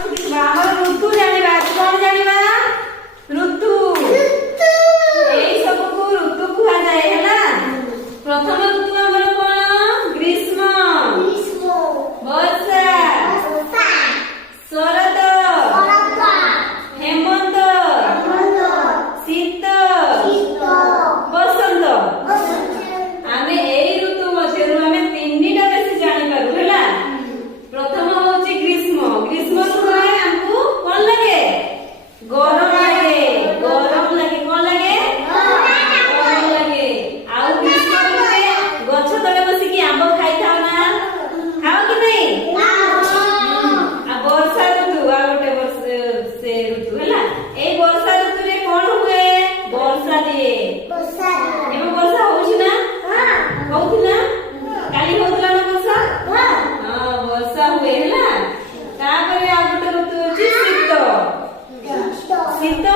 ଆମର ଋତୁ ଜାଣିବା କଣ ଜାଣିବା ଋତୁ ଏଇ ସବୁକୁ ଋତୁ କୁହାଯାଏ ହେଲା। ପ୍ରଥମ ଋତୁ ଆମର କଣ ଗ୍ରୀଷ୍ମ ବର୍ଷା ଶରତ ହେମନ୍ତ ଶୀତ ବସନ୍ତ। ଆମେ ଏଇ ଋତୁ ମଧ୍ୟରୁ ଆମେ ତିନିଟା ବେଶୀ ଜାଣିପାରୁ ହେଲା। ପ୍ରଥମ ହଉଛି ଗ୍ରୀଷ୍ମ। ଗ୍ରୀଷ୍ମ ଋତୁରେ ଆମକୁ କଣ ଲାଗେ ଗରମ ଲାଗେ କଣ ଲାଗେ ଗରମ ଲାଗେ। ଆଉ ଗ୍ରୀଷ୍ମ ଋତୁରେ ଗଛ ତଳେ ବସିକି ଆମ୍ବ ଖାଇଥାଉ ନା ଖାଅ କି ନାଇଁ? ଆଉ ବର୍ଷା ଋତୁ ଆଉ ଗୋଟେ ସେ ଋତୁ ହେଲା। ଏଇ ବର୍ଷା ଋତୁରେ କଣ ହୁଏ ବର୍ଷା ଦିଏ। ଏବେ ବର୍ଷା ହଉଛି ନା ହଉଥିଲା କାଲି ହଉଥିଲା ନା ବର୍ଷା? ହଁ ବର୍ଷା ହୁଏ ହେଲା। ତାପରେ ଆଉ ଗୋଟେ ଋତୁ ହଉଛି ଶୀତ। ଶୀତ